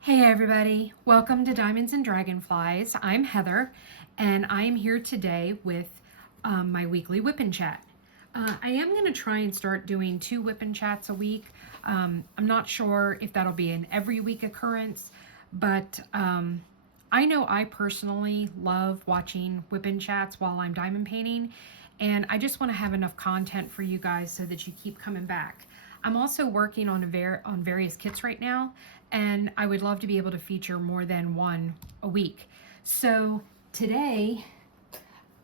Hey everybody, welcome to Diamonds and Dragonflies. I'm Heather and I'm here today with my weekly whip and chat. I am going to try and start doing 2 whip and chats a week. I'm not sure if that'll be an every week occurrence, but I know I personally love watching whip and chats while I'm diamond painting, and I just want to have enough content for you guys so that you keep coming back. I'm also working on various kits right now, and I would love to be able to feature more than one a week. So today,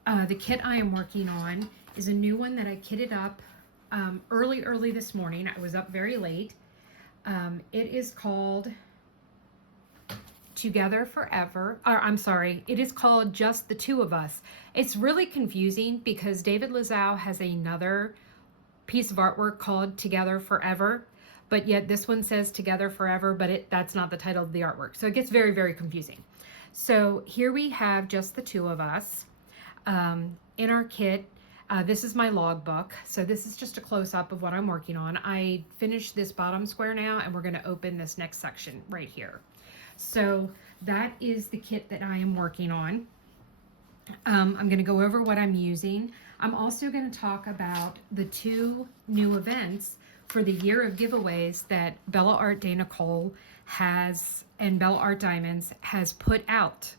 the kit I am working on is a new one that I kitted up early this morning. I was up very late. It is called Together Forever, or I'm sorry, it is called Just the Two of Us. It's really confusing because David LOZEAU has another piece of artwork called Together Forever, but yet this one says Together Forever, but that's not the title of the artwork. So it gets very confusing. So here we have Just the Two of Us in our kit. This is my logbook. So this is just a close-up of what I'm working on. I finished this bottom square now, and we're going to open this next section right here. So that is the kit that I am working on. I'm going to go over what I'm using. I'm also going to talk about the 2 new events for the year of giveaways that Bella Art de Nicole has and Bella Art Diamonds has put out.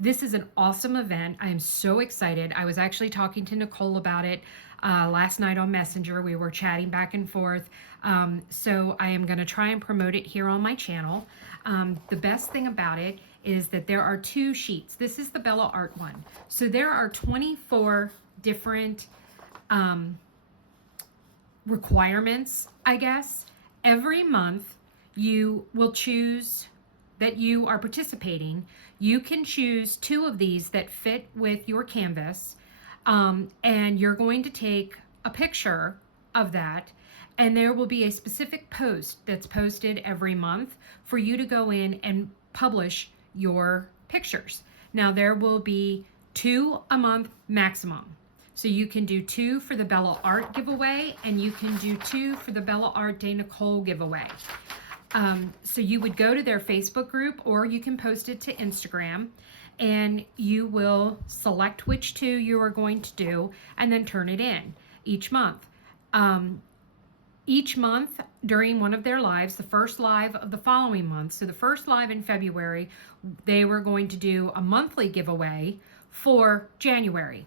This is an awesome event. I am so excited. I was actually talking to Nicole about it last night on Messenger. We were chatting back and forth. So I am going to try and promote it here on my channel. The best thing about it is that there are 2 sheets. This is the Bella Art one. So there are 24 different requirements, I guess. Every month you will choose that you are participating. You can choose 2 of these that fit with your canvas, and you're going to take a picture of that, and there will be a specific post that's posted every month for you to go in and publish your pictures. Now there will be 2 a month maximum. So you can do 2 for the Bella Art giveaway, and you can do 2 for the Bella Art de Nicole giveaway. So you would go to their Facebook group, or you can post it to Instagram, and you will select which 2 you are going to do and then turn it in each month. Each month during one of their lives, the first live of the following month, so the first live in February, they were going to do a monthly giveaway for January.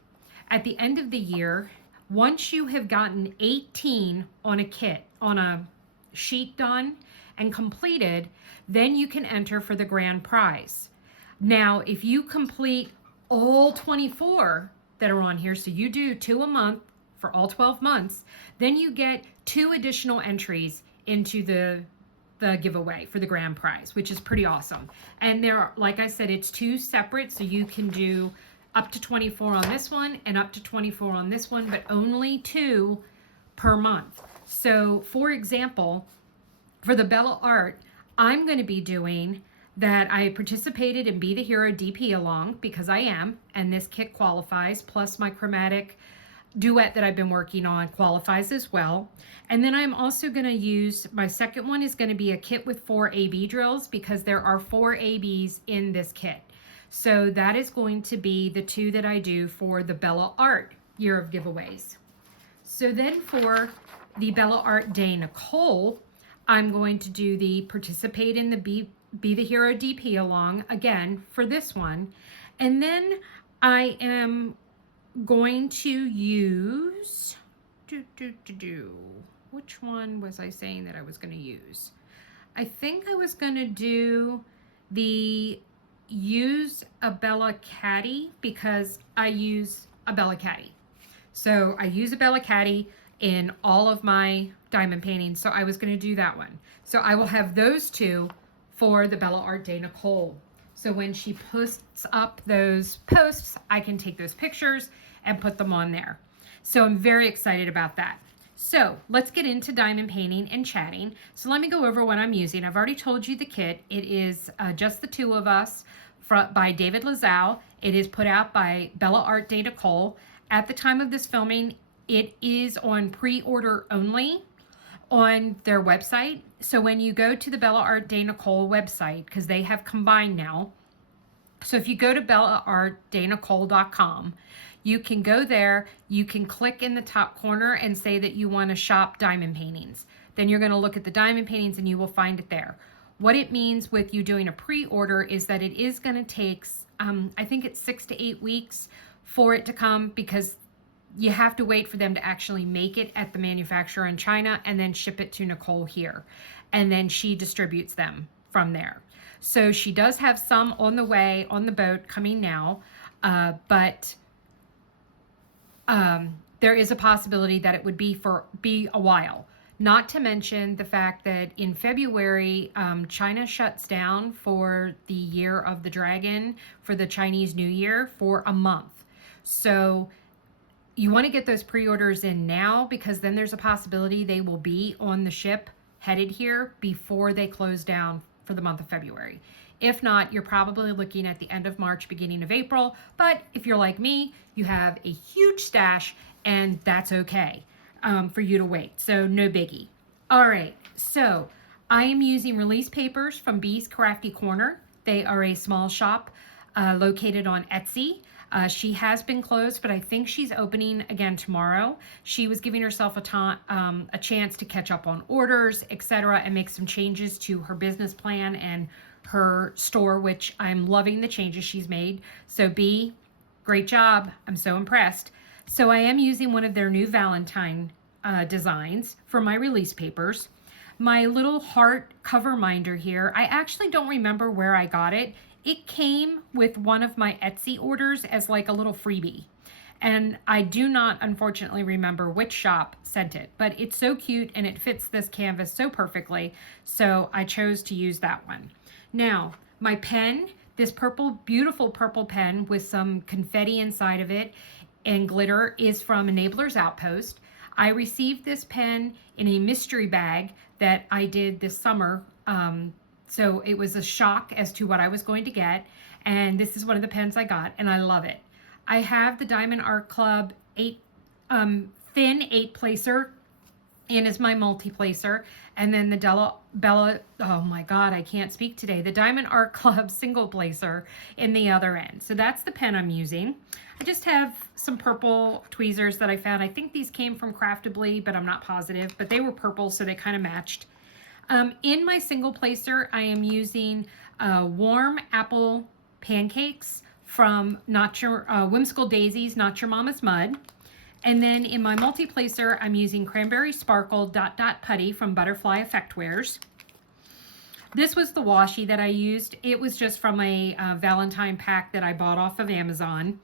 At the end of the year, once you have gotten 18 on a kit, on a sheet done and completed, then you can enter for the grand prize. Now, if you complete all 24 that are on here, so you do 2 a month for all 12 months, then you get 2 additional entries into the giveaway for the grand prize, which is pretty awesome. And there are, like I said, it's 2 separate, so you can do up to 24 on this one and up to 24 on this one, but only 2 per month. So for example, for the Bella Art, I'm going to be doing that I participated in Be the Hero DP along, because I am, and this kit qualifies, plus my chromatic duet that I've been working on qualifies as well. And then I'm also going to use, my second one is going to be a kit with 4 AB drills, because there are 4 ABs in this kit. So that is going to be the 2 that I do for the Bella Art year of giveaways. So then for the Bella Art de Nicole, I'm going to do the participate in the Be the Hero DP along again for this one. And then I am going to use, which one was I saying that I was going to use? I think I was going to do the use a Bella Caddy, because I use a Bella Caddy. So I use a Bella Caddy in all of my diamond paintings, so I was going to do that one. So I will have those 2 for the Bella Art de Nicole. So when she posts up those posts, I can take those pictures and put them on there. So I'm very excited about that. So let's get into diamond painting and chatting. So let me go over what I'm using. I've already told you the kit. It is Just the Two of Us by David LOZEAU. It is put out by Bella Art de Nicole. At the time of this filming, it is on pre-order only. on their website. So when you go to the Bella Art Day Nicole website, because they have combined now, so if you go to bellaartdaynicole.com, you can go there, you can click in the top corner and say that you want to shop diamond paintings. Then you're going to look at the diamond paintings and you will find it there. What it means with you doing a pre-order is that it is going to take, I think it's 6 to 8 weeks for it to come, because you have to wait for them to actually make it at the manufacturer in China and then ship it to Nicole here. And then she distributes them from there. So she does have some on the way, on the boat coming now, but there is a possibility that it would be a while. Not to mention the fact that in February, China shuts down for the Year of the Dragon, for the Chinese New Year, for a month. So you want to get those pre-orders in now, because then there's a possibility they will be on the ship headed here before they close down for the month of February. If not, you're probably looking at the end of March, beginning of April. But if you're like me, you have a huge stash, and that's okay for you to wait. So no biggie. All right, so I am using release papers from Bee's Crafty Corner. They are a small shop located on Etsy. She has been closed, but I think she's opening again tomorrow. She was giving herself a chance to catch up on orders, etc., and make some changes to her business plan and her store, which I'm loving the changes she's made. So Bee, great job. I'm so impressed. So I am using one of their new Valentine designs for my release papers. My little heart cover minder here, I actually don't remember where I got it. It came with one of my Etsy orders as like a little freebie. And I do not, unfortunately, remember which shop sent it. But it's so cute and it fits this canvas so perfectly. So I chose to use that one. Now, my pen, this purple, beautiful purple pen with some confetti inside of it and glitter, is from Enabler's Outpost. I received this pen in a mystery bag that I did this summer. So it was a shock as to what I was going to get. And this is one of the pens I got, and I love it. I have the Diamond Art Club thin 8-placer in as my multi-placer. And then the oh my God, I can't speak today. The Diamond Art Club single placer in the other end. So that's the pen I'm using. I just have some purple tweezers that I found. I think these came from Craftably, but I'm not positive. But they were purple, so they kind of matched. In my single placer, I am using warm apple pancakes from Whimsical Daisies, Not Your Mama's Mud. And then in my multi-placer, I'm using Cranberry Sparkle Dot Dot Putty from Butterfly Effectwares. This was the washi that I used. It was just from a Valentine pack that I bought off of Amazon.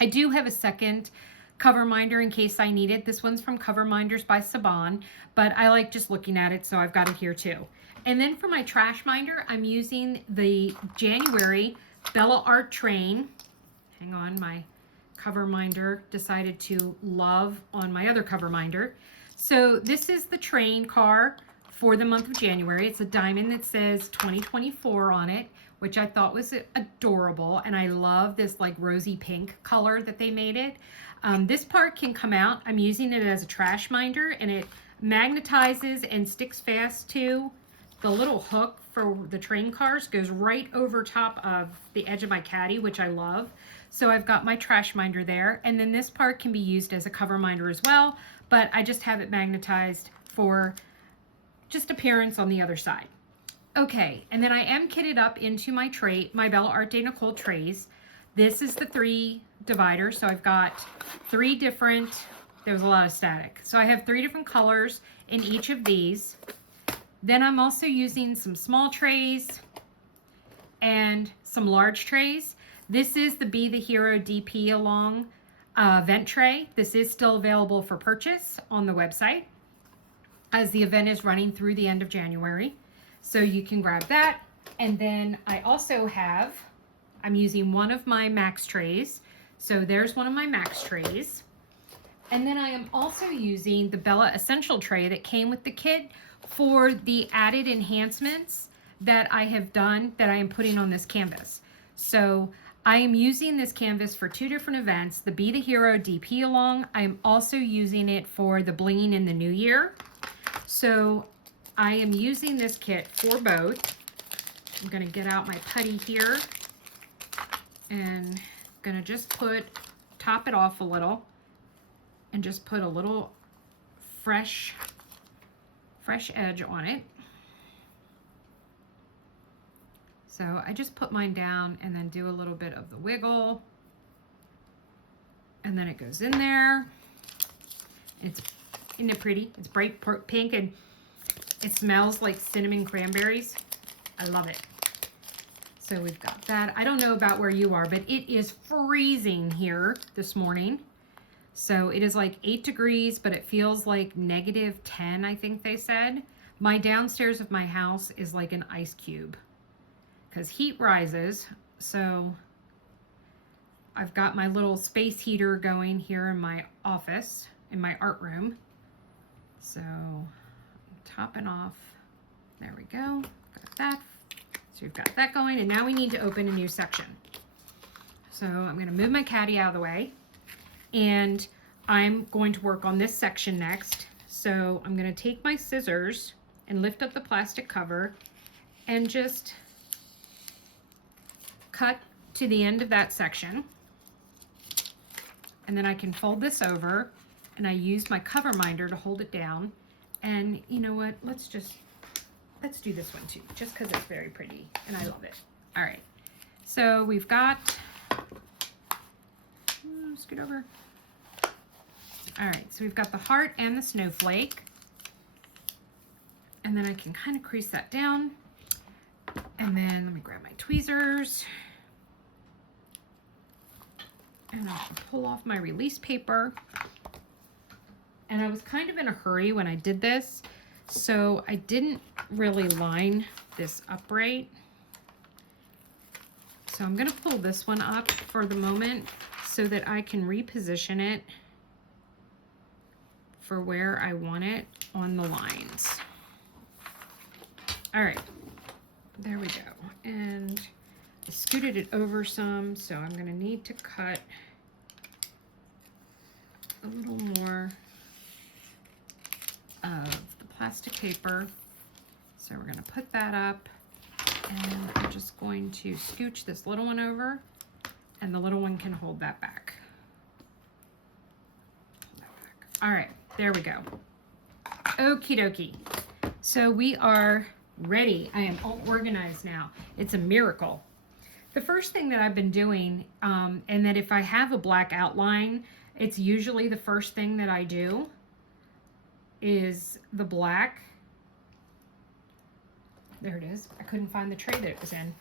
I do have a second cover minder in case I need it. This one's from Cover Minders by Saban, but I like just looking at it, so I've got it here too. And then for my trash minder, I'm using the January Bella Art Train. Hang on, my cover minder decided to love on my other cover minder. So this is the train car for the month of January. It's a diamond that says 2024 on it, which I thought was adorable. And I love this like rosy pink color that they made it. This part can come out. I'm using it as a trash minder, and it magnetizes and sticks fast to the little hook for the train cars, goes right over top of the edge of my caddy, which I love. So I've got my trash minder there, and then this part can be used as a cover minder as well, but I just have it magnetized for just appearance on the other side. Okay, and then I am kitted up into my tray, my Bella Art Day Nicole trays. This is the 3 divider, so I've got 3 different, there was a lot of static. So I have 3 different colors in each of these. Then I'm also using some small trays and some large trays. This is the Be the Hero DP Along event tray. This is still available for purchase on the website, as the event is running through the end of January. So you can grab that. And then I also have, I'm using one of my Max trays. So there's one of my Max trays. And then I am also using the Bella Essential tray that came with the kit for the added enhancements that I have done that I am putting on this canvas. So I am using this canvas for 2 different events, the Be the Hero DP Along. I am also using it for the Blinging in the New Year. So I am using this kit for both. I'm going to get out my putty here and going to just top it off a little and just put a little fresh edge on it. So I just put mine down and then do a little bit of the wiggle, and then it goes in there. Isn't it pretty? It's bright pink and it smells like cinnamon cranberries. I love it. So we've got that. I don't know about where you are, but it is freezing here this morning. So it is like 8 degrees, but it feels like -10, I think they said. My downstairs of my house is like an ice cube because heat rises. So I've got my little space heater going here in my office, in my art room. So topping off. There we go. Got that. So we've got that going, and now we need to open a new section. So I'm going to move my caddy out of the way, and I'm going to work on this section next. So I'm going to take my scissors and lift up the plastic cover and just cut to the end of that section. And then I can fold this over, and I use my cover minder to hold it down. And you know what? Let's do this one too, just because it's very pretty and I love it. All right, so we've got, scoot over. All right, so we've got the heart and the snowflake. And then I can kind of crease that down. And then let me grab my tweezers. And I'll pull off my release paper. And I was kind of in a hurry when I did this, so I didn't really line this up right. So I'm gonna pull this one up for the moment so that I can reposition it for where I want it on the lines. All right, there we go. And I scooted it over some, so I'm gonna need to cut a little more of the plastic paper. So we're gonna put that up, and I'm just going to scooch this little one over, and the little one can hold that back. All right, there we go. Okie dokie. So we are ready. I am all organized now. It's a miracle. The first thing that I've been doing, and that if I have a black outline, it's usually the first thing that I do, is the black. There it is. I couldn't find the tray that it was in.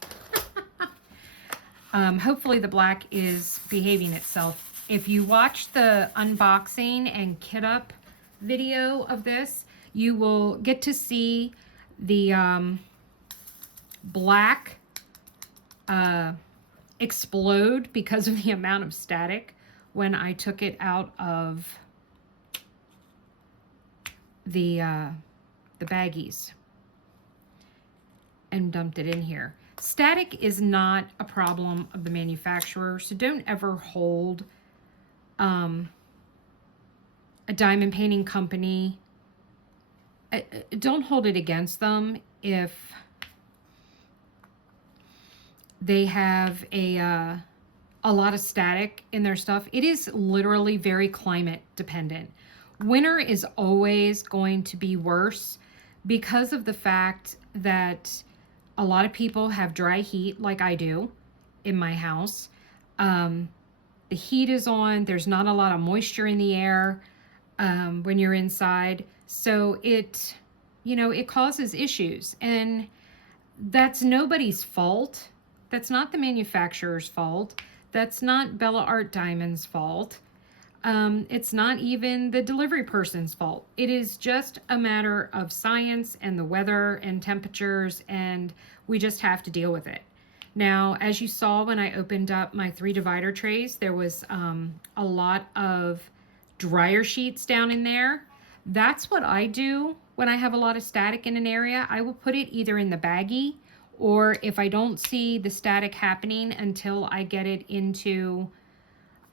Hopefully the black is behaving itself. If you watch the unboxing and kit up video of this, you will get to see the black explode because of the amount of static when I took it out of the baggies and dumped it in here. Static is not a problem of the manufacturer, so don't ever hold a diamond painting company, don't hold it against them if they have a lot of static in their stuff. It is literally very climate dependent. Winter is always going to be worse because of the fact that a lot of people have dry heat like I do in my house. The heat is on. There's not a lot of moisture in the air when you're inside. So it, it causes issues. And that's nobody's fault. That's not the manufacturer's fault. That's not Bella Art Diamond's fault. It's not even the delivery person's fault. It is just a matter of science and the weather and temperatures, and we just have to deal with it. Now, as you saw when I opened up my 3 divider trays, there was a lot of dryer sheets down in there. That's what I do when I have a lot of static in an area. I will put it either in the baggie, or if I don't see the static happening until I get it into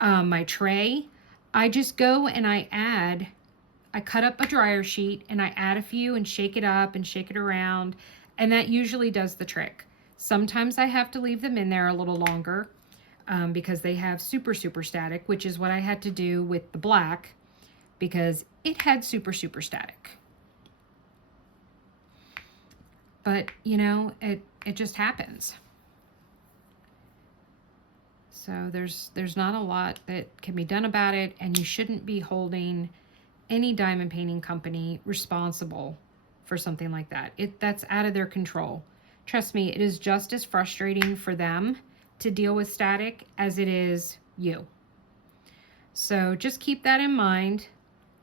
my tray, I just go and I I cut up a dryer sheet and I add a few and shake it up and shake it around, and that usually does the trick. Sometimes I have to leave them in there a little longer because they have super static, which is what I had to do with the black because it had super static. But, you know, it just happens. So there's not a lot that can be done about it, and you shouldn't be holding any diamond painting company responsible for something like that. That's out of their control. Trust me, it is just as frustrating for them to deal with static as it is you. So just keep that in mind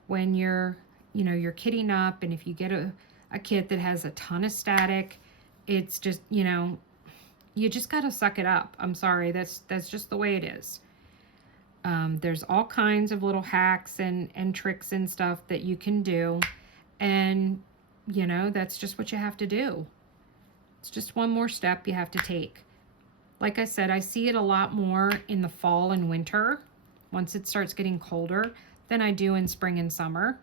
when you're kitting up, and if you get a kit that has a ton of static, it's just, you just got to suck it up. I'm sorry, that's just the way it is. There's all kinds of little hacks and tricks and stuff that you can do, and that's just what you have to do. It's just one more step you have to take. Like I said, I see it a lot more in the fall and winter once it starts getting colder than I do in spring and summer.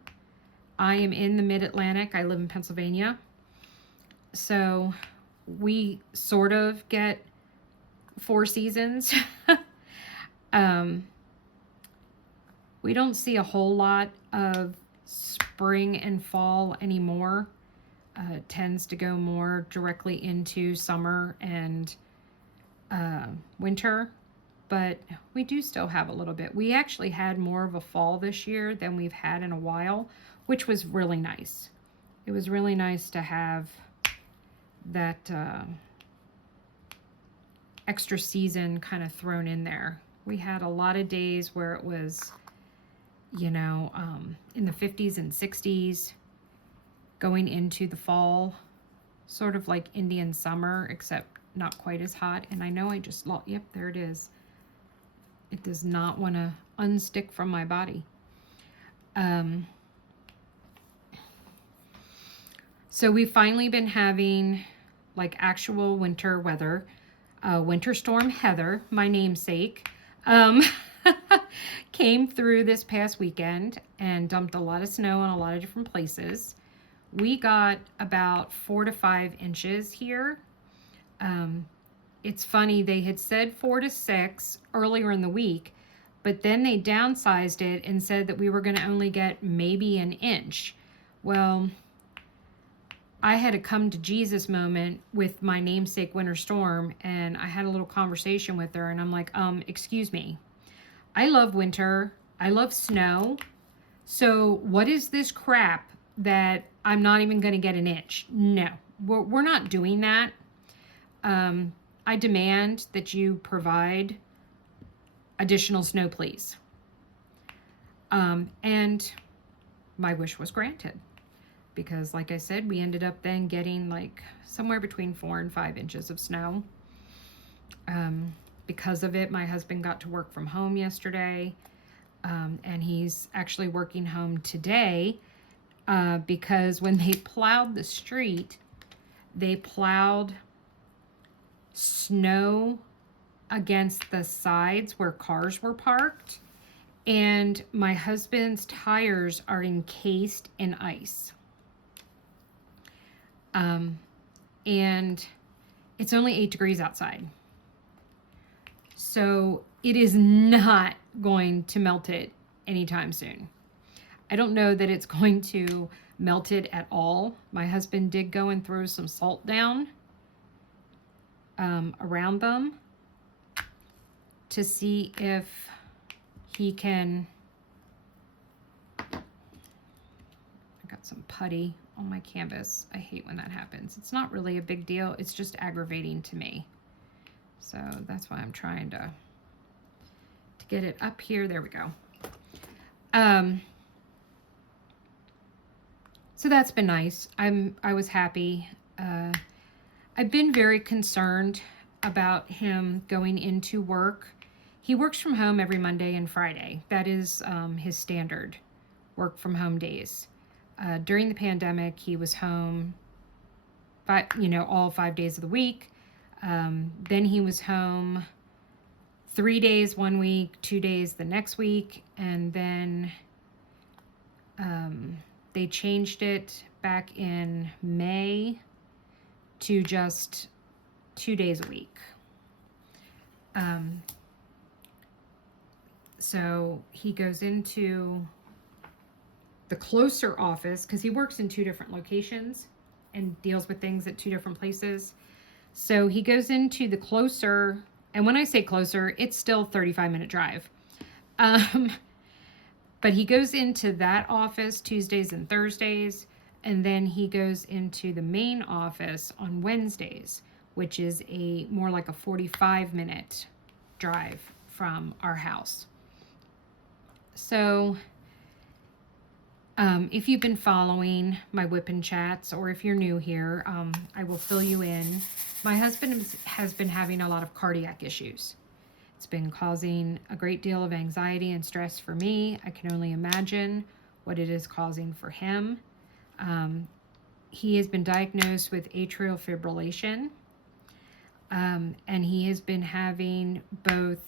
I am in the mid-Atlantic. I live in Pennsylvania, so we sort of get 4 seasons. We don't see a whole lot of spring and fall anymore. It tends to go more directly into summer and winter, but we do still have a little bit. We actually had more of a fall this year than we've had in a while, which was really nice. It was really nice to have that extra season kind of thrown in there. We had a lot of days where it was, in the 50s and 60s, going into the fall, sort of like Indian summer, except not quite as hot. And I know I just lost, yep, there it is. It does not want to unstick from my body. So we've finally been having like actual winter weather. Winter Storm Heather, my namesake, came through this past weekend and dumped a lot of snow in a lot of different places. We got about 4 to 5 inches here. It's funny, they had said 4 to 6 earlier in the week, but then they downsized it and said that we were going to only get maybe an inch. Well, I had a come to Jesus moment with my namesake Winter Storm, and I had a little conversation with her, and I'm like, excuse me, I love winter, I love snow, so what is this crap that I'm not even going to get an inch? No, we're not doing that. I demand that you provide additional snow, please. And my wish was granted. Because like I said, we ended up then getting like somewhere between 4 and 5 inches of snow. Because of it, my husband got to work from home yesterday. And he's actually working home today because when they plowed the street, they plowed snow against the sides where cars were parked. And my husband's tires are encased in ice. And it's only 8 degrees outside. So it is not going to melt it anytime soon. I don't know that it's going to melt it at all. My husband did go and throw some salt down around them to see if he can. I got some putty on my canvas. I hate when that happens. It's not really a big deal. It's just aggravating to me. So that's why I'm trying to get it up here. There we go. So that's been nice. I was happy. I've been very concerned about him going into work. He works from home every Monday and Friday. That is his standard work from home days. During the pandemic, he was home, all 5 days of the week. Then he was home 3 days one week, 2 days the next week, and then They changed it back in May to just 2 days a week. So he goes into the closer office because he works in 2 different locations and deals with things at 2 different places. So he goes into the closer, and when I say closer, it's still 35-minute drive. But he goes into that office Tuesdays and Thursdays, and then he goes into the main office on Wednesdays, which is more like a 45-minute drive from our house. So if you've been following my WIP and chats, or if you're new here, I will fill you in. My husband has been having a lot of cardiac issues. It's been causing a great deal of anxiety and stress for me. I can only imagine what it is causing for him. He has been diagnosed with atrial fibrillation, and he has been having both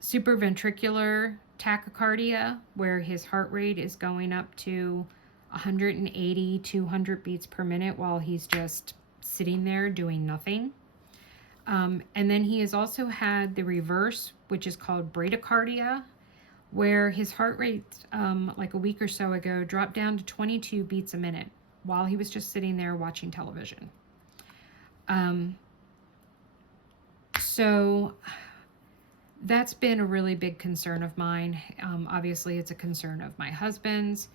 supraventricular tachycardia, where his heart rate is going up to 180, 200 beats per minute while he's just sitting there doing nothing. And then he has also had the reverse, which is called bradycardia, where his heart rate, like a week or so ago, dropped down to 22 beats a minute while he was just sitting there watching television. So that's been a really big concern of mine. Obviously, it's a concern of my husband's.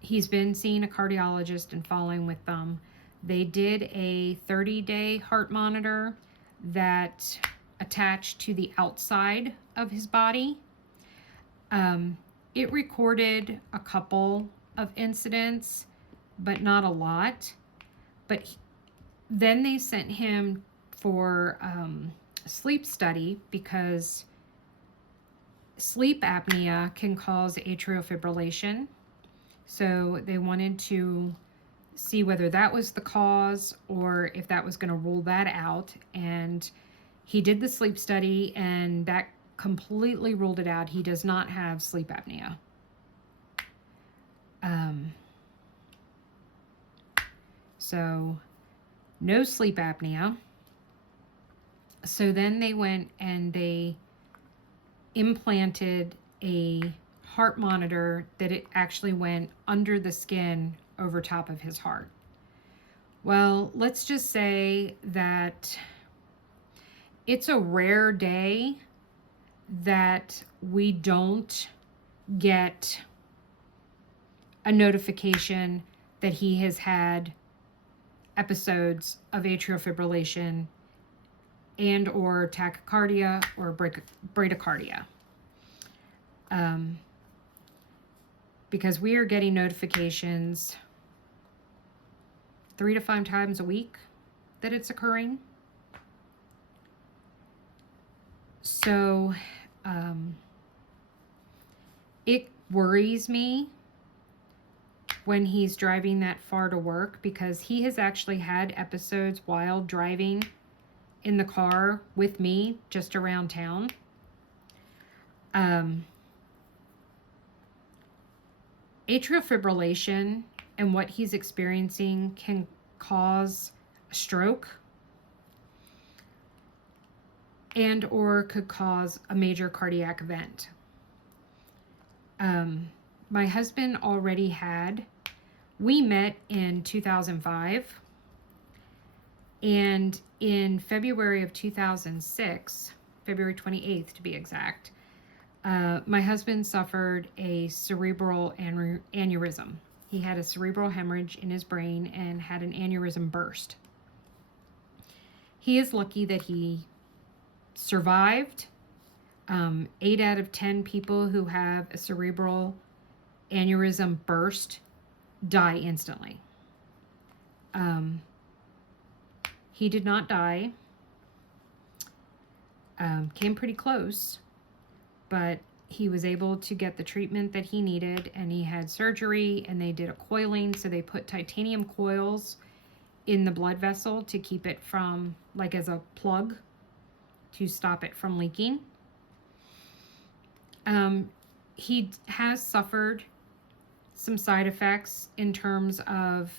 He's been seeing a cardiologist and following with them. They did a 30-day heart monitor that attached to the outside of his body. It recorded a couple of incidents, but not a lot. But then they sent him for sleep study because sleep apnea can cause atrial fibrillation. So they wanted to see whether that was the cause or if that was going to rule that out. And he did the sleep study, and that completely ruled it out. He does not have sleep apnea. So no sleep apnea. So then they went and they implanted a heart monitor that it actually went under the skin over top of his heart. Well, let's just say that it's a rare day that we don't get a notification that he has had episodes of atrial fibrillation and or tachycardia or bradycardia. Because we are getting notifications 3 to 5 times a week that it's occurring. So it worries me when he's driving that far to work, because he has actually had episodes while driving in the car with me just around town. Atrial fibrillation and what he's experiencing can cause a stroke and or could cause a major cardiac event. My husband already had, we met in 2005, and in February of 2006, February 28th to be exact, my husband suffered a cerebral aneurysm. He had a cerebral hemorrhage in his brain and had an aneurysm burst. He is lucky that he survived. 8 out of 10 people who have a cerebral aneurysm burst die instantly. He did not die. Came pretty close, but he was able to get the treatment that he needed, and he had surgery, and they did a coiling. So they put titanium coils in the blood vessel to keep it from, like as a plug, to stop it from leaking. he has suffered some side effects in terms of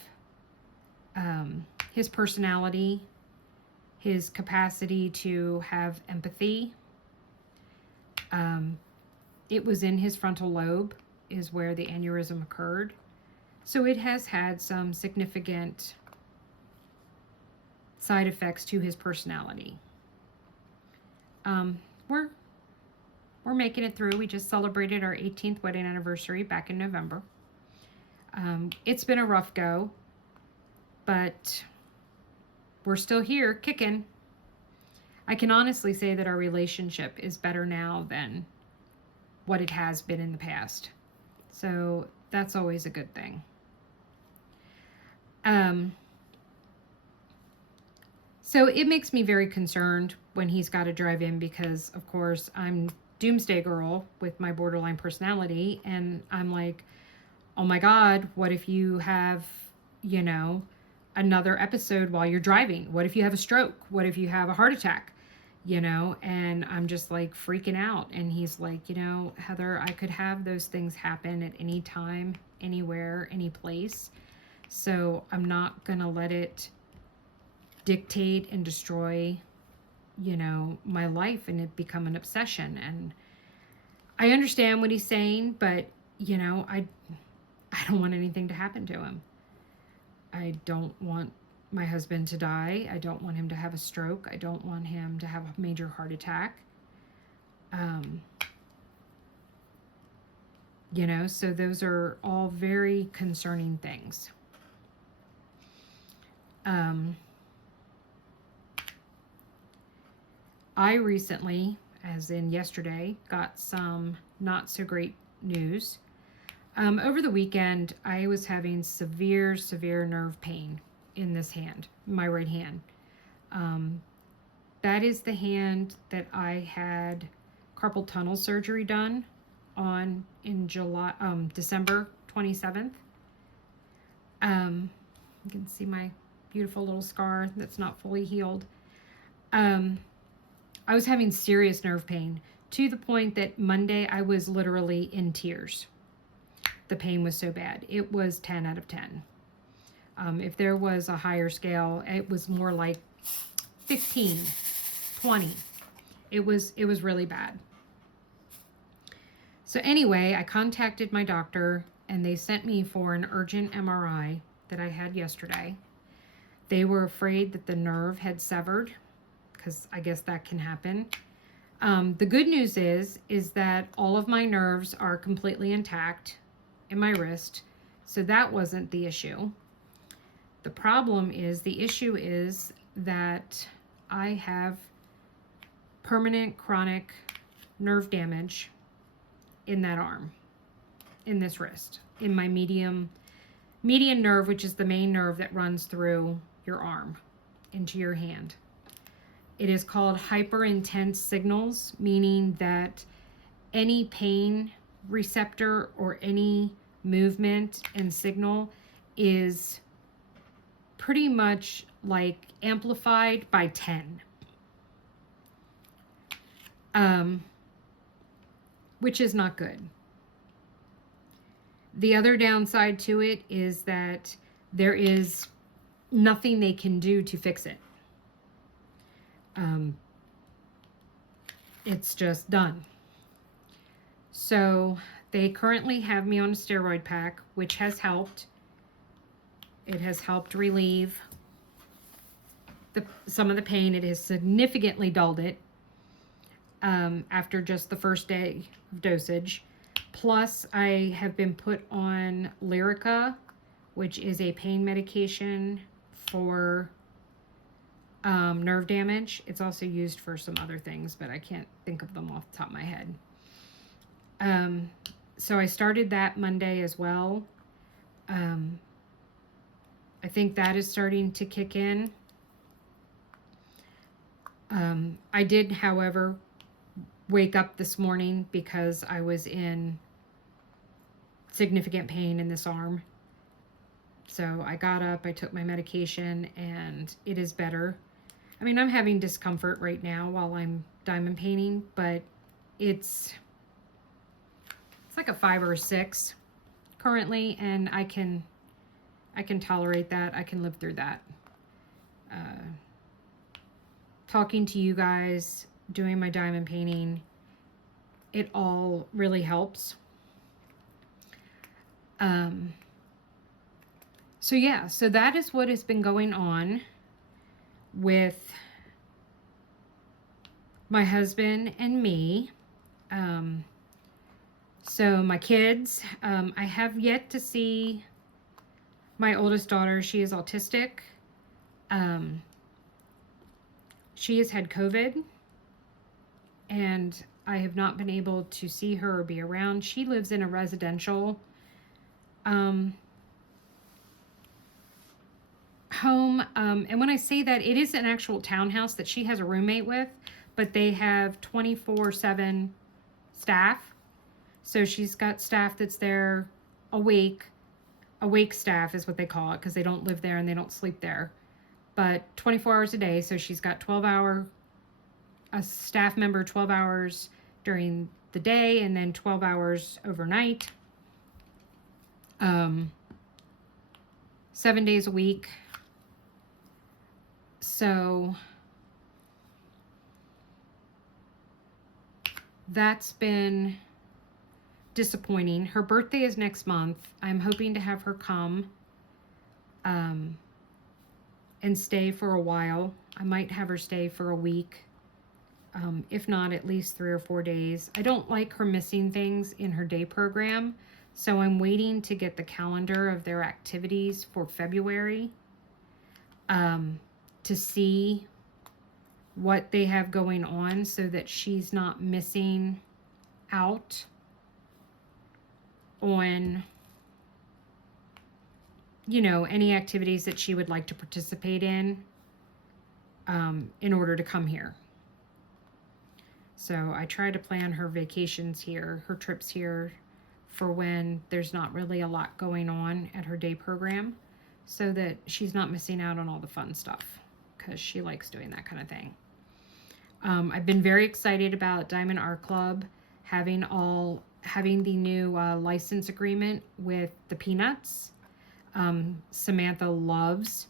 his personality, his capacity to have empathy. It was in his frontal lobe is where the aneurysm occurred. So it has had some significant side effects to his personality. We're making it through. We just celebrated our 18th wedding anniversary back in November. It's been a rough go, but we're still here kicking. I can honestly say that our relationship is better now than what it has been in the past. So that's always a good thing. So it makes me very concerned when he's got to drive in because, of course, I'm doomsday girl with my borderline personality, and I'm like, oh my God, what if you have, you know, another episode while you're driving? What if you have a stroke? What if you have a heart attack? You know, and I'm just like freaking out. And he's like, you know, Heather, I could have those things happen at any time, anywhere, any place. So I'm not going to let it dictate and destroy, you know, my life and it become an obsession. And I understand what he's saying, but, you know, I don't want anything to happen to him. I don't want my husband to die. I don't want him to have a stroke. I don't want him to have a major heart attack. You know, so those are all very concerning things. I recently, as in yesterday, got some not so great news. Over the weekend, I was having severe nerve pain in this hand, my right hand. That is the hand that I had carpal tunnel surgery done on in December 27th. You can see my beautiful little scar that's not fully healed. I was having serious nerve pain to the point that Monday I was literally in tears. The pain was so bad. It was 10 out of 10. If there was a higher scale, it was more like 15, 20. It was really bad. So anyway, I contacted my doctor and they sent me for an urgent MRI that I had yesterday. They were afraid that the nerve had severed, because I guess that can happen. The good news is that all of my nerves are completely intact in my wrist, so that wasn't the issue. The issue is that I have permanent chronic nerve damage in that arm, in this wrist, in my median nerve, which is the main nerve that runs through your arm into your hand. It is called hyperintense signals, meaning that any pain receptor or any movement and signal is pretty much like amplified by 10. Which is not good. The other downside to it is that there is nothing they can do to fix it. It's just done. So they currently have me on a steroid pack, which has helped. It has helped relieve some of the pain. It has significantly dulled it after just the first day of dosage. Plus, I have been put on Lyrica, which is a pain medication for nerve damage. It's also used for some other things, but I can't think of them off the top of my head. So I started that Monday as well. I think that is starting to kick in. I did, however, wake up this morning because I was in significant pain in this arm. So I got up, I took my medication, and it is better. I mean, I'm having discomfort right now while I'm diamond painting, but it's like a 5 or a 6 currently, and I can tolerate that. I can live through that. Talking to you guys, doing my diamond painting, it all really helps. So yeah, so that is what has been going on with my husband and me. So my kids, I have yet to see my oldest daughter. She is autistic. She has had COVID, and I have not been able to see her or be around. She lives in a residential home. And when I say that, it is an actual townhouse that she has a roommate with, but they have 24/7 staff. So she's got staff that's there awake staff is what they call it, because they don't live there and they don't sleep there, but 24 hours a day. So she's got a staff member 12 hours during the day and then 12 hours overnight, 7 days a week. So that's been disappointing. Her birthday is next month. I'm hoping to have her come and stay for a while. I might have her stay for a week, if not at least 3 or 4 days. I don't like her missing things in her day program, so I'm waiting to get the calendar of their activities for February to see what they have going on so that she's not missing out on, you know, any activities that she would like to participate in order to come here. So I try to plan her vacations here, her trips here, for when there's not really a lot going on at her day program, so that she's not missing out on all the fun stuff, because she likes doing that kind of thing. I've been very excited about Diamond Art Club having the new license agreement with the Peanuts. Samantha loves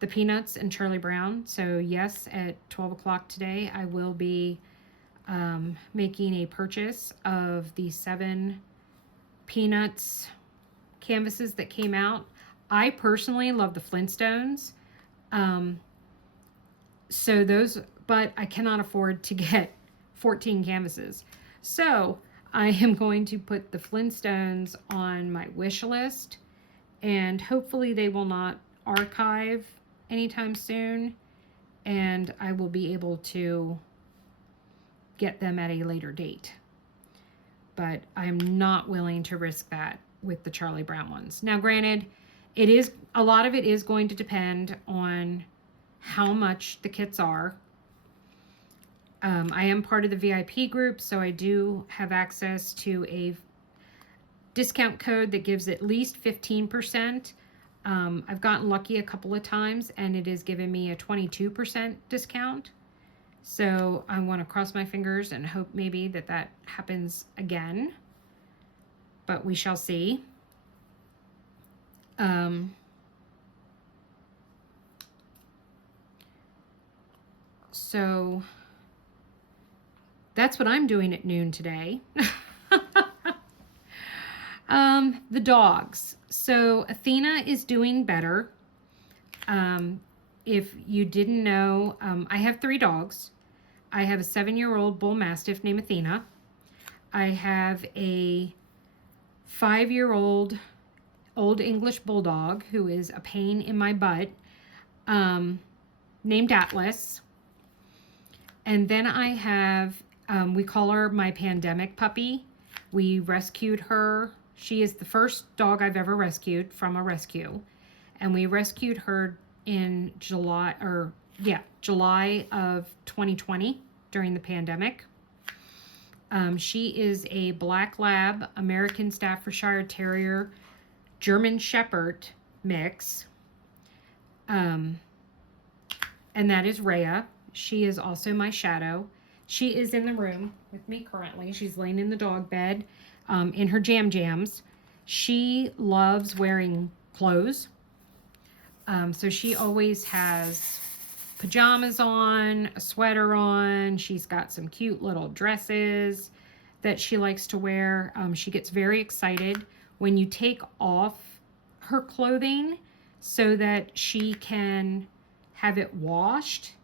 the Peanuts and Charlie Brown. So yes, at 12 o'clock today, I will be making a purchase of the 7 Peanuts canvases that came out. I personally love the Flintstones. So those, but I cannot afford to get 14 canvases. So I am going to put the Flintstones on my wish list, and hopefully they will not archive anytime soon, and I will be able to get them at a later date. But I'm not willing to risk that with the Charlie Brown ones. Now, granted, a lot of it is going to depend on how much the kits are. I am part of the VIP group, so I do have access to a discount code that gives at least 15%. I've gotten lucky a couple of times, and it has given me a 22% discount. So I want to cross my fingers and hope maybe that happens again. But we shall see. So that's what I'm doing at noon today. The dogs. So Athena is doing better. If you didn't know, I have 3 dogs. I have a 7-year-old bull mastiff named Athena. I have a 5-year-old old English bulldog who is a pain in my butt, named Atlas. And then I have, we call her my pandemic puppy. We rescued her. She is the first dog I've ever rescued from a rescue. And we rescued her in July of 2020 during the pandemic. She is a Black Lab, American Staffordshire Terrier, German Shepherd mix. And that is Rhea. She is also my shadow. She is in the room with me currently. She's laying in the dog bed. in her jam jams. She loves wearing clothes. So she always has pajamas on, a sweater on. She's got some cute little dresses that she likes to wear. She gets very excited when you take off her clothing so that she can have it washed.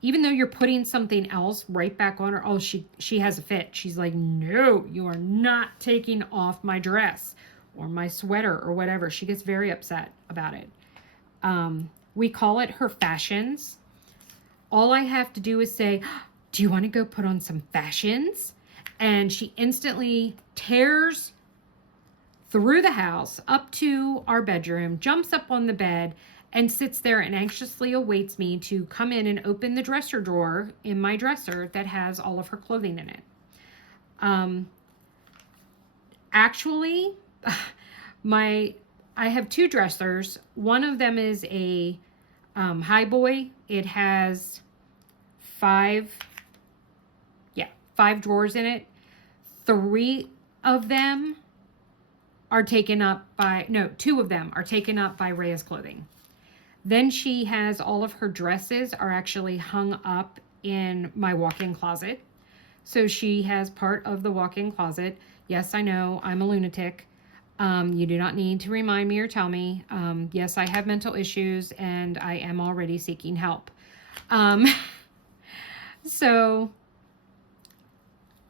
Even though you're putting something else right back on her, oh, she has a fit. She's like, no, you are not taking off my dress or my sweater or whatever. She gets very upset about it. We call it her fashions. All I have to do is say, do you want to go put on some fashions? And she instantly tears through the house up to our bedroom, jumps up on the bed, and sits there and anxiously awaits me to come in and open the dresser drawer in my dresser that has all of her clothing in it. Actually, I have two dressers. One of them is a high boy. It has five drawers in it. Two of them are taken up by Rhea's clothing. Then she has all of her dresses are actually hung up in my walk-in closet. So she has part of the walk-in closet. Yes, I know, I'm a lunatic. You do not need to remind me or tell me. Yes, I have mental issues and I am already seeking help. So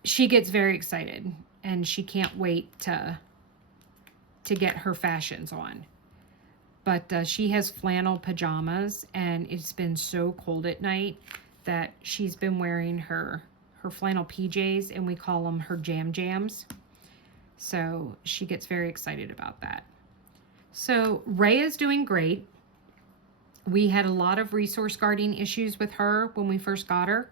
she gets very excited and she can't wait to get her fashions on. But she has flannel pajamas, and it's been so cold at night that she's been wearing her flannel PJs, and we call them her jam jams. So she gets very excited about that. So Rhea is doing great. We had a lot of resource guarding issues with her when we first got her.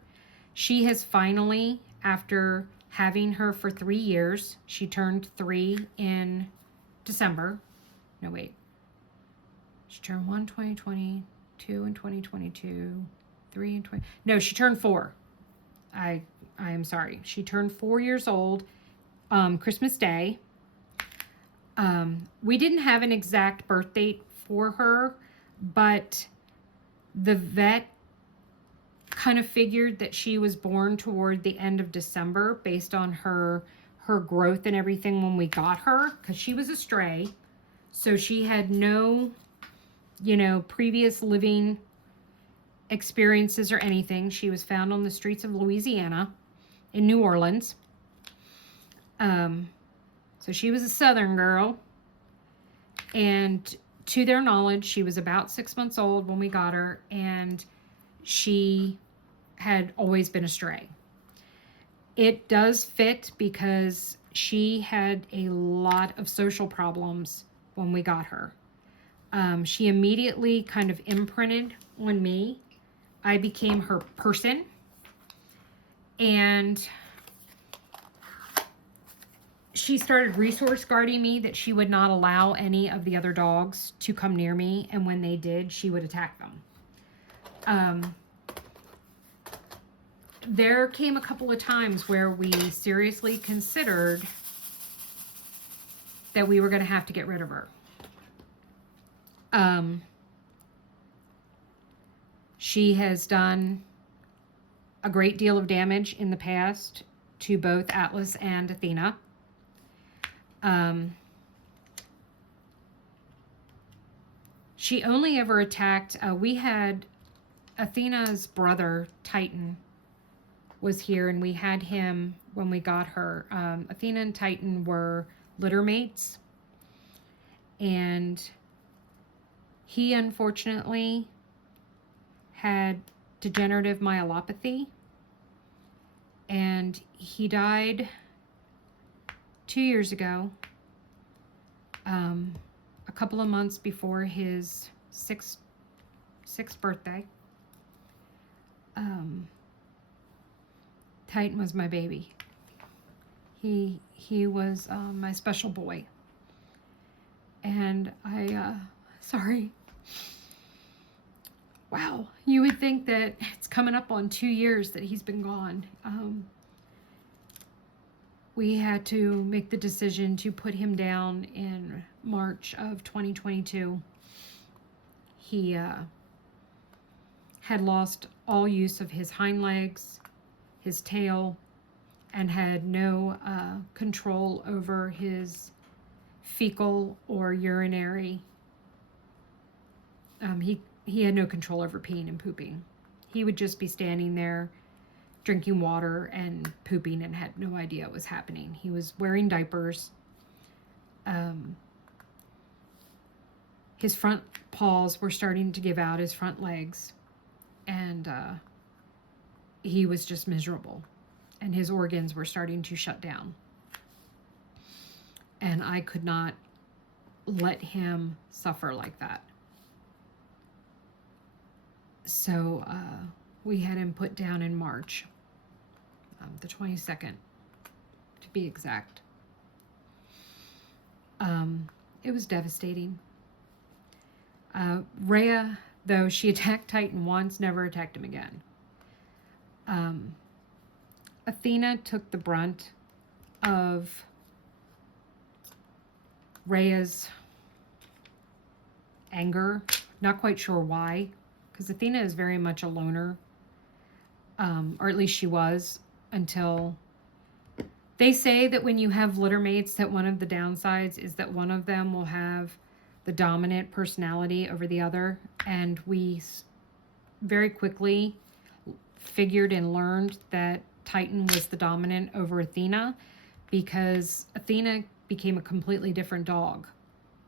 She has finally, after having her for 3 years, she turned 3 in December. No, wait. She turned 1 2020, 2 in 2022, 3 in 20. No, she turned 4. I am sorry. She turned 4 years old Christmas Day. We didn't have an exact birth date for her, but the vet kind of figured that she was born toward the end of December based on her growth and everything when we got her, because she was a stray. So she had no, previous living experiences or anything. She was found on the streets of Louisiana in New Orleans. So she was a Southern girl. And to their knowledge, she was about 6 months old when we got her, and she had always been a stray. It does fit because she had a lot of social problems when we got her. She immediately kind of imprinted on me. I became her person, and she started resource guarding me that she would not allow any of the other dogs to come near me, and when they did, she would attack them. There came a couple of times where we seriously considered that we were going to have to get rid of her. She has done a great deal of damage in the past to both Atlas and Athena. She only ever attacked, we had Athena's brother, Titan, was here, and we had him when we got her. Athena and Titan were litter mates, and he unfortunately had degenerative myelopathy, and he died 2 years ago, a couple of months before his sixth birthday. Titan was my baby. He was my special boy. And sorry. Wow, you would think that it's coming up on 2 years that he's been gone. we had to make the decision to put him down in March of 2022. He had lost all use of his hind legs, his tail, and had no control over his fecal or urinary. He had no control over peeing and pooping. He would just be standing there drinking water and pooping and had no idea what was happening. He was wearing diapers. His front paws were starting to give out, his front legs, and he was just miserable. And his organs were starting to shut down. And I could not let him suffer like that. So we had him put down in March, the 22nd, to be exact. It was devastating. Rhea, though she attacked Titan once, never attacked him again. Athena took the brunt of Rhea's anger. Not quite sure why, because Athena is very much a loner, or at least she was, until they say that when you have litter mates, that one of the downsides is that one of them will have the dominant personality over the other. And we very quickly figured and learned that Titan was the dominant over Athena, because Athena became a completely different dog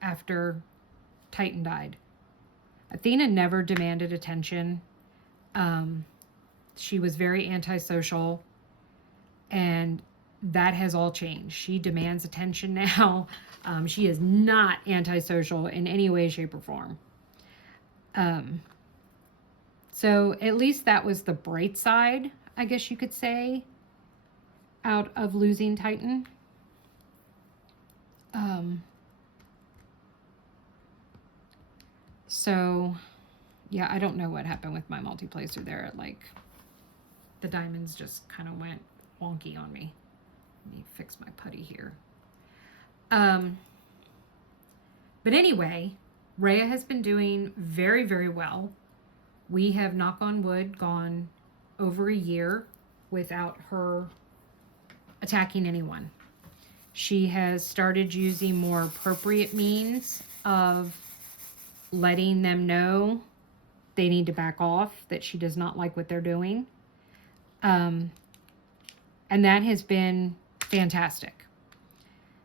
after Titan died. Athena never demanded attention. She was very antisocial, and that has all changed. She demands attention now. She is not antisocial in any way, shape, or form. So at least that was the bright side, I guess you could say, out of losing Titan. So, yeah, I don't know what happened with my multiplacer there. Like, the diamonds just kind of went wonky on me. Let me fix my putty here. But anyway, Rhea has been doing very, very well. We have, knock on wood, gone over a year without her attacking anyone. She has started using more appropriate means of letting them know they need to back off, that she does not like what they're doing. And that has been fantastic.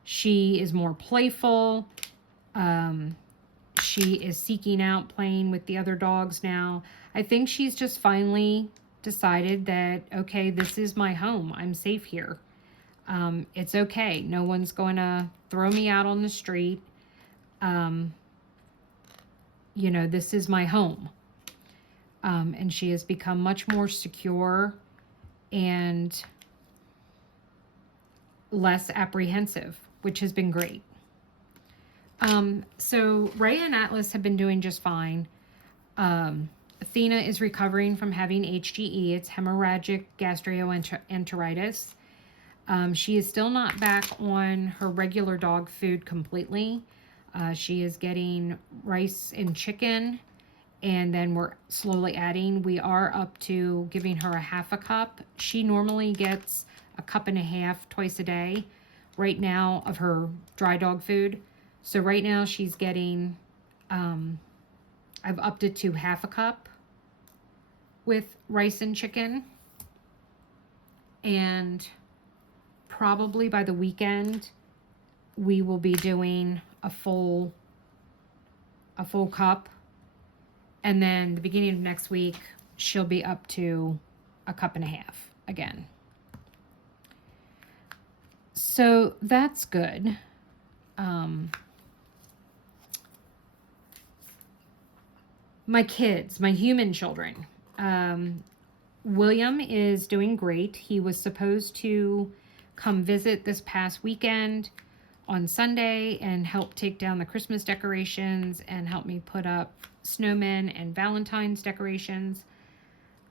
She is more playful. She is seeking out playing with the other dogs now. I think she's just finally decided that, okay, this is my home. I'm safe here. It's okay. No one's going to throw me out on the street. You know, this is my home. And she has become much more secure and less apprehensive, which has been great. So Rhea and Atlas have been doing just fine. Athena is recovering from having HGE. It's hemorrhagic gastroenteritis. She is still not back on her regular dog food completely. She is getting rice and chicken, and then we're slowly adding. We are up to giving her a half a cup. She normally gets a cup and a half twice a day right now of her dry dog food. So right now she's getting, I've upped it to half a cup with rice and chicken. And probably by the weekend, we will be doing a full cup. And then the beginning of next week, she'll be up to a cup and a half again. So that's good. My kids, my human children. William is doing great. He was supposed to come visit this past weekend on Sunday and help take down the Christmas decorations and help me put up snowmen and Valentine's decorations.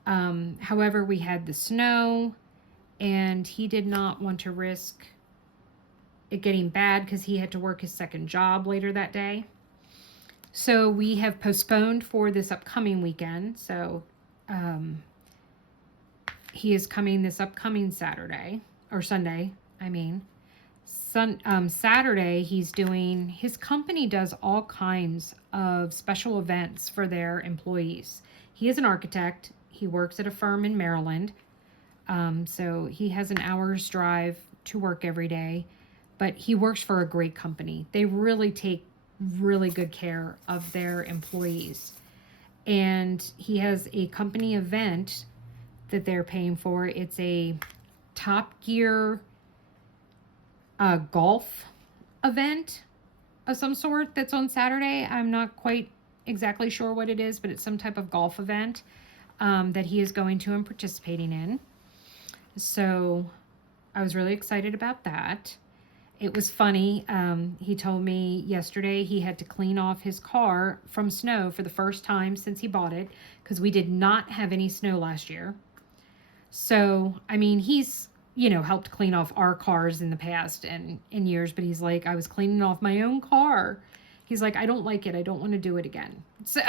However, we had the snow, and he did not want to risk it getting bad because he had to work his second job later that day. So we have postponed for this upcoming weekend. So he is coming this upcoming Saturday, or Sunday, I mean. Saturday, he's doing, his company does all kinds of special events for their employees. He is an architect. He works at a firm in Maryland. So he has an hour's drive to work every day, but he works for a great company. They really take really good care of their employees. And he has a company event that they're paying for. It's a Top Gear golf event of some sort that's on Saturday. I'm not quite exactly sure what it is, but it's some type of golf event that he is going to and participating in. So I was really excited about that. It was funny. He told me yesterday he had to clean off his car from snow for the first time since he bought it, because we did not have any snow last year. So, I mean, he's, helped clean off our cars in the past and in years, but he's like, I was cleaning off my own car. He's like, I don't like it. I don't want to do it again. So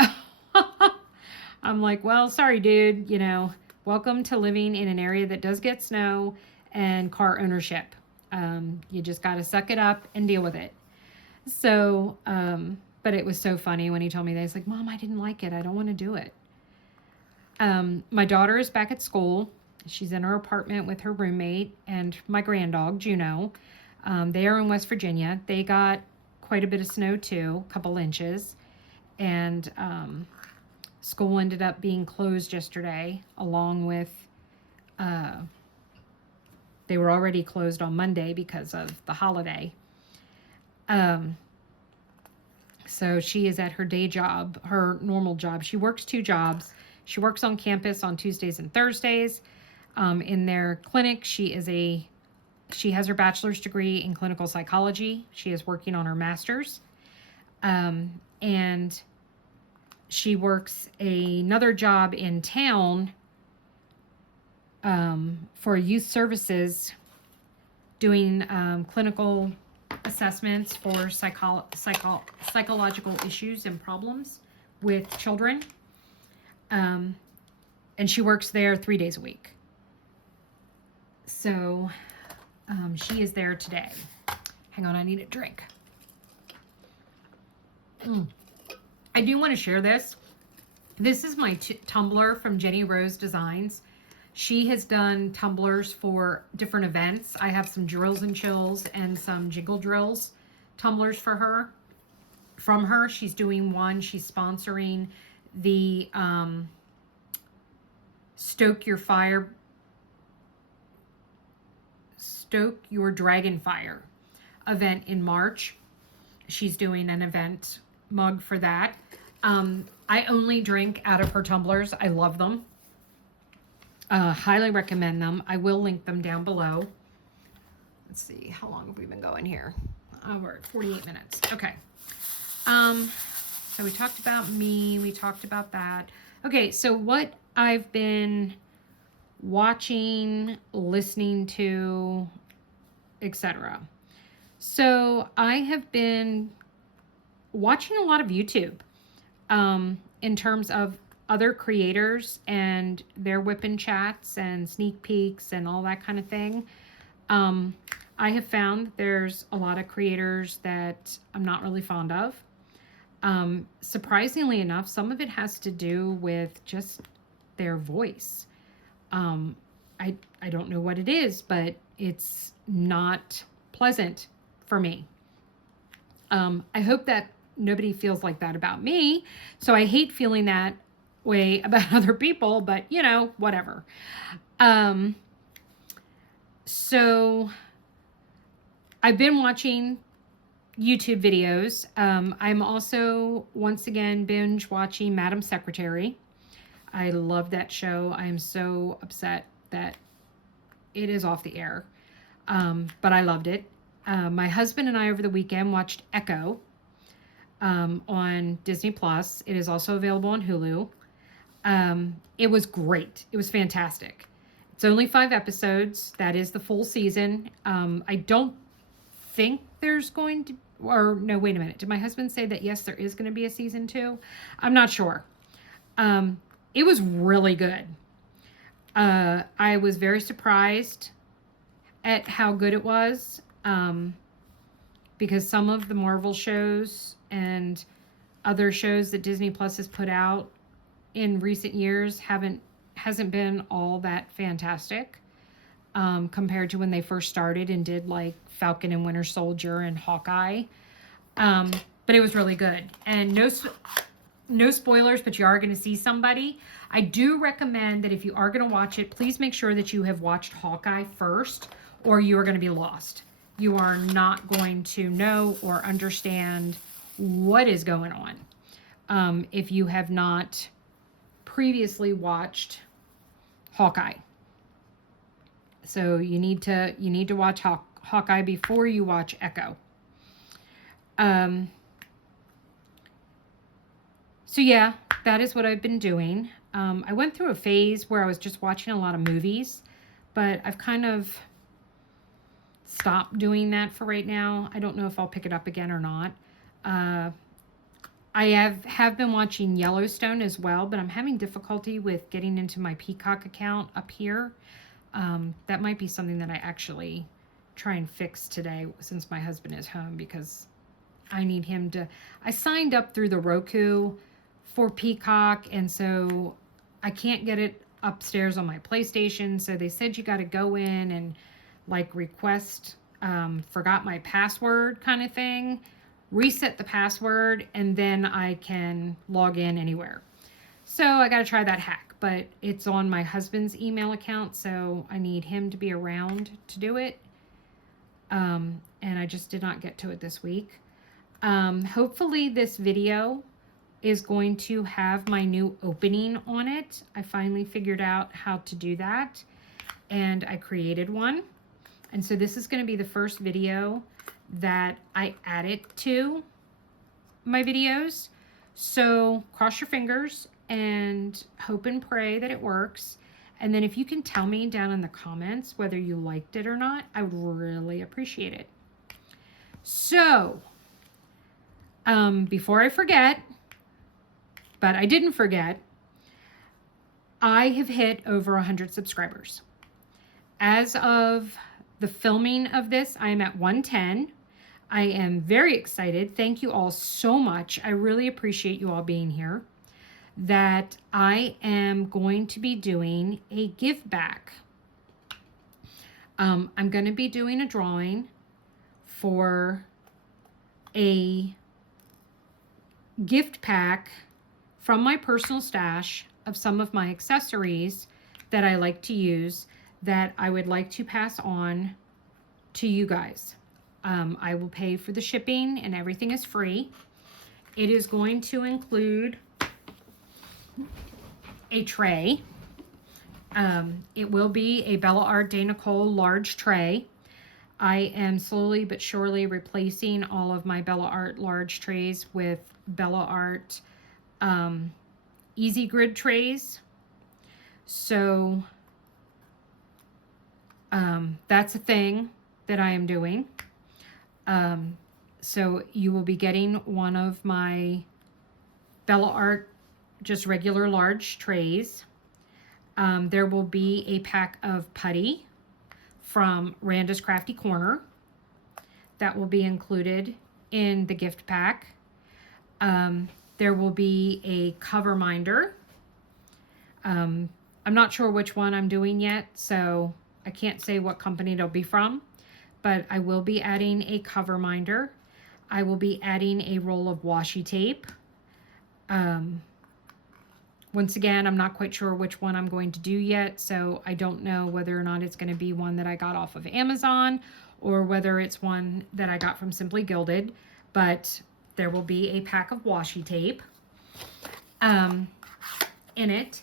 I'm like, well, sorry, dude. Welcome to living in an area that does get snow and car ownership. You just got to suck it up and deal with it. So, but it was so funny when he told me that. He's like, Mom, I didn't like it. I don't want to do it. My daughter is back at school. She's in her apartment with her roommate and my granddog, Juno. They are in West Virginia. They got quite a bit of snow too, a couple inches. And school ended up being closed yesterday, along with, they were already closed on Monday because of the holiday. So she is at her day job, her normal job. She works 2 jobs. She works on campus on Tuesdays and Thursdays. In their clinic, she has her bachelor's degree in clinical psychology. She is working on her master's. And she works another job in town for youth services, doing clinical assessments for psychological issues and problems with children. And she works there 3 days a week. So she is there today. Hang on, I need a drink. I do want to share this. This is my tumbler from Jenny Rose Designs. She has done tumblers for different events. I have some Drills and Chills and some Jiggle Drills tumblers for her. From her, she's doing one. She's sponsoring the Stoke Your Dragon Fire event in March. She's doing an event mug for that. I only drink out of her tumblers. I love them. Highly recommend them. I will link them down below. Let's see, how long have we been going here? We're at 48 minutes. Okay. So we talked about me. We talked about that. Okay, so what I've been watching, listening to, etc. So I have been watching a lot of YouTube in terms of other creators and their WIP and chats and sneak peeks and all that kind of thing. I have found there's a lot of creators that I'm not really fond of. Surprisingly enough, some of it has to do with just their voice. I don't know what it is, but it's not pleasant for me. I hope that nobody feels like that about me. So I hate feeling that way about other people, but whatever. So I've been watching YouTube videos. I'm also once again binge watching Madam Secretary. I love that show. I am so upset that it is off the air. But I loved it. My husband and I over the weekend watched Echo on Disney Plus. It is also available on Hulu. It was great. It was fantastic. It's only 5 episodes. That is the full season. I don't think there's going to, or no, wait a minute. Did my husband say that, yes, there is going to be a season 2? I'm not sure. It was really good. I was very surprised at how good it was, because some of the Marvel shows and other shows that Disney Plus has put out in recent years hasn't been all that fantastic, compared to when they first started and did like Falcon and Winter Soldier and Hawkeye. But it was really good. And no spoilers, but you are going to see somebody. I do recommend that if you are going to watch it, please make sure that you have watched Hawkeye first, or you are going to be lost. You are not going to know or understand what is going on if you have not previously watched Hawkeye. So you need to watch Hawkeye before you watch Echo. So yeah, that is what I've been doing. I went through a phase where I was just watching a lot of movies, but I've kind of stopped doing that for right now. I don't know if I'll pick it up again or not. I have been watching Yellowstone as well, but I'm having difficulty with getting into my Peacock account up here. That might be something that I actually try and fix today since my husband is home, because I need him to... I signed up through the Roku for Peacock, and so I can't get it upstairs on my PlayStation. So they said you got to go in and like request forgot my password kind of thing, reset the password, and then I can log in anywhere. So I got to try that hack, but it's on my husband's email account, so I need him to be around to do it. And I just did not get to it this week. Hopefully this video is going to have my new opening on it. I finally figured out how to do that, and I created one. And so this is going to be the first video that I added to my videos. So cross your fingers and hope and pray that it works. And then if you can tell me down in the comments whether you liked it or not, I would really appreciate it. So, before I forget, but I didn't forget, I have hit over 100 subscribers. As of the filming of this, I am at 110. I am very excited. Thank you all so much. I really appreciate you all being here. That I am going to be doing a give back. I'm going to be doing a drawing for a gift pack from my personal stash of some of my accessories that I like to use, that I would like to pass on to you guys. I will pay for the shipping and everything is free. It is going to include a tray. It will be a Bella Art de Nicole large tray. I am slowly but surely replacing all of my Bella Art large trays with Bella Art Easy Grid trays. So that's a thing that I am doing. So you will be getting one of my Bella Art just regular large trays. There will be a pack of putty from Randa's Crafty Corner that will be included in the gift pack. There will be a cover minder. I'm not sure which one I'm doing yet, so I can't say what company it'll be from, but I will be adding a cover minder. I will be adding a roll of washi tape. Once again, I'm not quite sure which one I'm going to do yet, so I don't know whether or not it's going to be one that I got off of Amazon or whether it's one that I got from Simply Gilded, but there will be a pack of washi tape in it,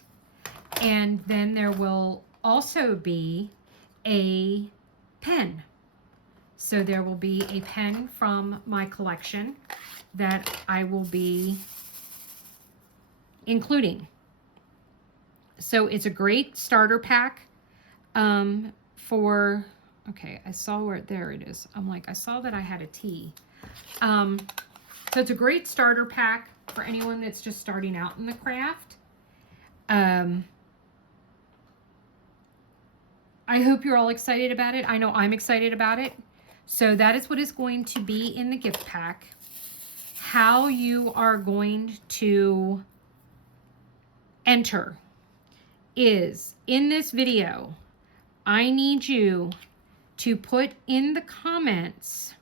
and then there will also be a pen. So there will be a pen from my collection that I will be including. So it's a great starter pack for Okay, I saw where, there it is. I'm like, I saw that I had a T. So it's a great starter pack for anyone that's just starting out in the craft. I hope you're all excited about it. I know I'm excited about it. So that is what is going to be in the gift pack. How you are going to enter is, in this video, I need you to put in the comments.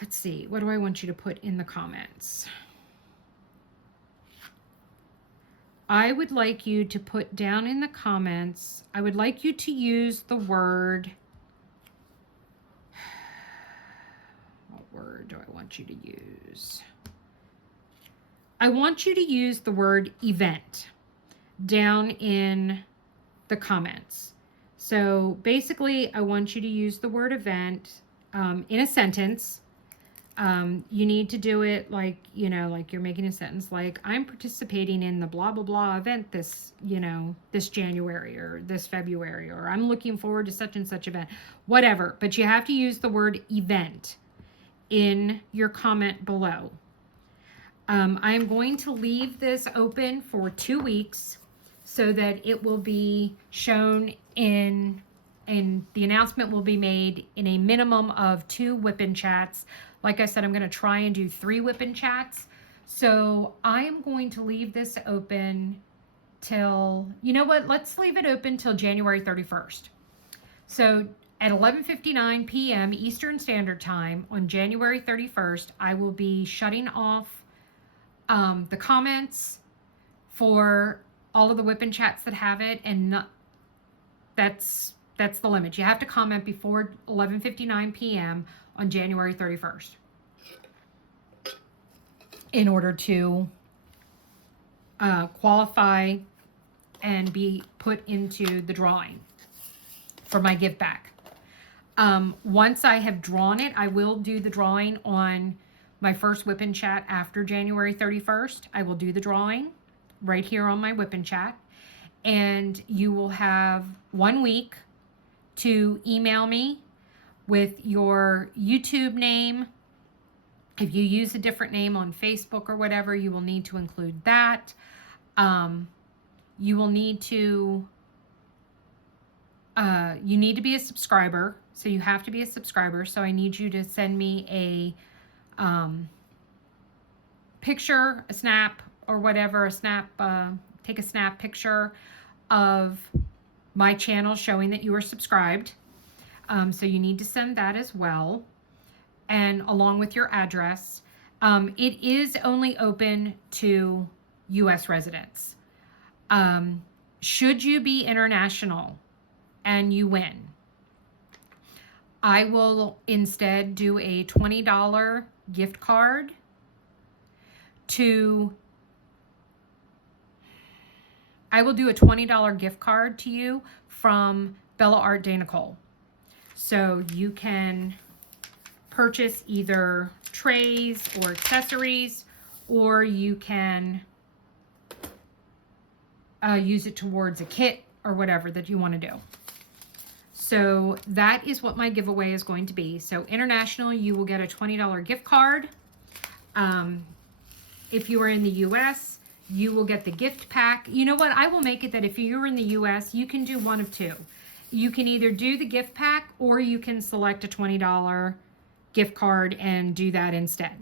Let's see, what do I want you to put in the comments? I would like you to put down in the comments, I would like you to use the word, what word do I want you to use? I want you to use the word event down in the comments. So basically, I want you to use the word event in a sentence. You need to do it like, you know, like you're making a sentence like, I'm participating in the blah, blah, blah event this, you know, this January or this February, or I'm looking forward to such and such event, whatever. But you have to use the word event in your comment below. I'm going to leave this open for 2 weeks so that it will be shown and the announcement will be made in a minimum of 2 whip-in chats. Like I said, I'm going to try and do 3 whip-in chats. So I am going to leave this open till, you know what, let's leave it open till January 31st. So at 11:59 p.m. Eastern Standard Time on January 31st, I will be shutting off the comments for all of the whip-in chats that have it, and that's the limit. You have to comment before 11:59 p.m. on January 31st in order to qualify and be put into the drawing for my give back. Once I have drawn it, I will do the drawing on my first whip-in chat after January 31st. I will do the drawing right here on my whip-in chat, and you will have 1 week to email me with your YouTube name. If you use a different name on Facebook or whatever, you will need to include that. You will need to, you need to be a subscriber. So you have to be a subscriber. So I need you to send me a picture, a snap or whatever, a snap, take a snap picture of my channel showing that you are subscribed. So you need to send that as well, and along with your address. It is only open to U.S. residents. Should you be international and you win, I will instead do a $20 gift card to, I will do a $20 gift card to you from Bella Art de Nicole. So you can purchase either trays or accessories, or you can use it towards a kit or whatever that you want to do. So that is what my giveaway is going to be. So international, you will get a $20 gift card. If you are in the U.S., you will get the gift pack. You know what? I will make it that if you're in the U.S., you can do one of two. You can either do the gift pack, or you can select a $20 gift card and do that instead.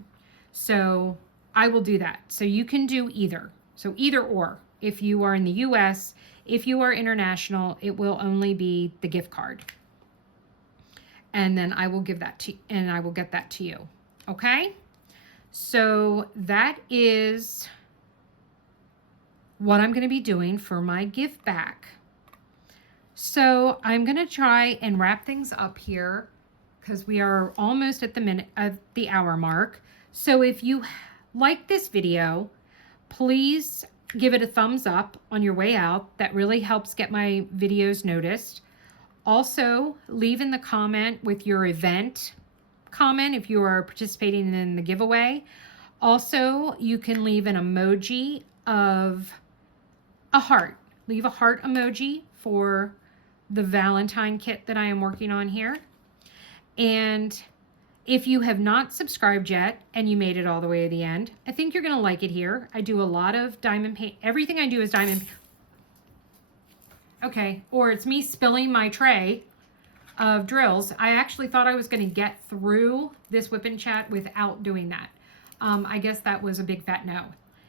So I will do that. So you can do either. So either or. If you are in the U.S., if you are international, it will only be the gift card. And then I will give that to, and I will get that to you. Okay? So that is what I'm going to be doing for my give back. So I'm going to try and wrap things up here because we are almost at the hour mark. So if you like this video, please give it a thumbs up on your way out. That really helps get my videos noticed. Also, leave in the comment with your event comment if you are participating in the giveaway. Also, you can leave an emoji of a heart. Leave a heart emoji for the Valentine kit that I am working on here. And if you have not subscribed yet and you made it all the way to the end, I think you're going to like it here. I do a lot of diamond paint. Everything I do is diamond. Okay, or it's me spilling my tray of drills. I actually thought I was going to get through this whip and chat without doing that. I guess that was a big fat no.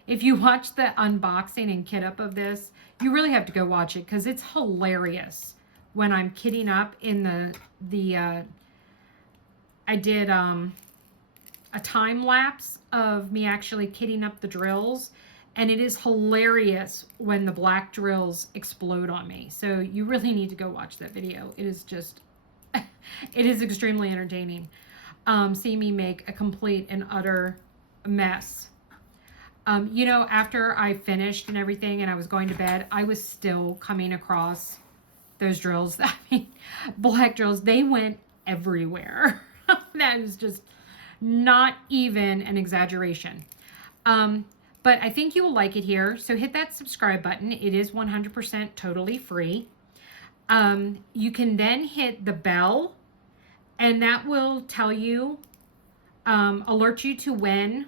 If you watch the unboxing and kit up of this, you really have to go watch it because it's hilarious when I'm kitting up in I did a time lapse of me actually kitting up the drills, and it is hilarious when the black drills explode on me. So you really need to go watch that video. It is just, it is extremely entertaining. See me make a complete and utter mess. You know, after I finished and everything and I was going to bed, I was still coming across those drills. I mean, black drills, they went everywhere. That is just not even an exaggeration. But I think you will like it here. So hit that subscribe button. It is 100% totally free. You can then hit the bell, and that will tell you, alert you to when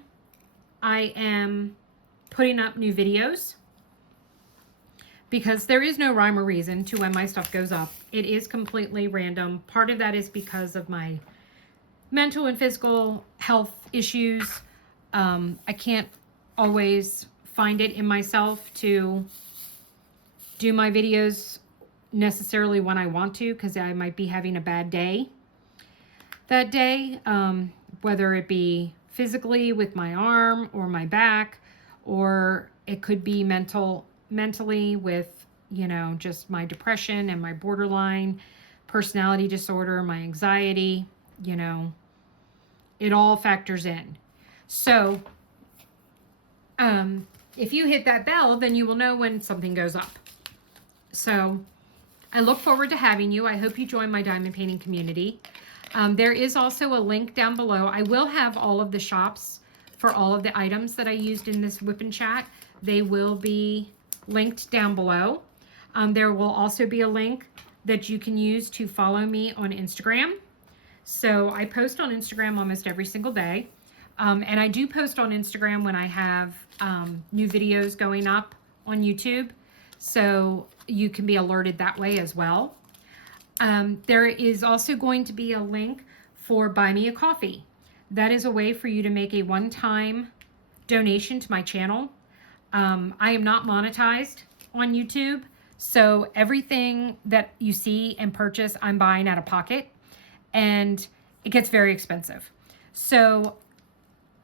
I am putting up new videos, because there is no rhyme or reason to when my stuff goes up. It is completely random. Part of that is because of my mental and physical health issues. I can't always find it in myself to do my videos necessarily when I want to, because I might be having a bad day that day, whether it be physically with my arm or my back, or it could be mentally with, you know, just my depression and my borderline personality disorder, my anxiety, you know, it all factors in. So if you hit that bell, then you will know when something goes up. So I look forward to having you. I hope you join my diamond painting community. There is also a link down below. I will have all of the shops for all of the items that I used in this whip and chat. They will be linked down below. There will also be a link that you can use to follow me on Instagram. So I post on Instagram almost every single day. And I do post on Instagram when I have new videos going up on YouTube. So you can be alerted that way as well. There is also going to be a link for Buy Me a Coffee. That is a way for you to make a one-time donation to my channel. I am not monetized on YouTube, so everything that you see and purchase, I'm buying out of pocket, and it gets very expensive. So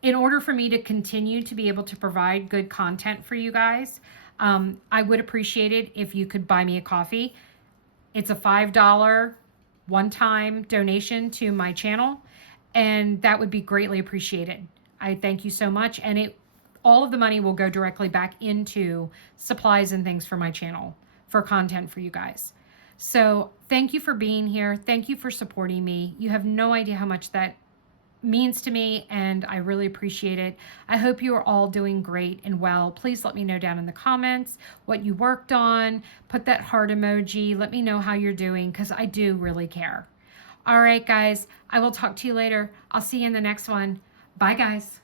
in order for me to continue to be able to provide good content for you guys, I would appreciate it if you could buy me a coffee. It's a $5 one-time donation to my channel, and that would be greatly appreciated. I thank you so much, and all of the money will go directly back into supplies and things for my channel, for content for you guys. So thank you for being here. Thank you for supporting me. You have no idea how much that means to me, and I really appreciate it. I hope you are all doing great and well. Please let me know down in the comments what you worked on. Put that heart emoji. Let me know how you're doing, because I do really care. All right, guys, I will talk to you later. I'll see you in the next one. Bye, guys.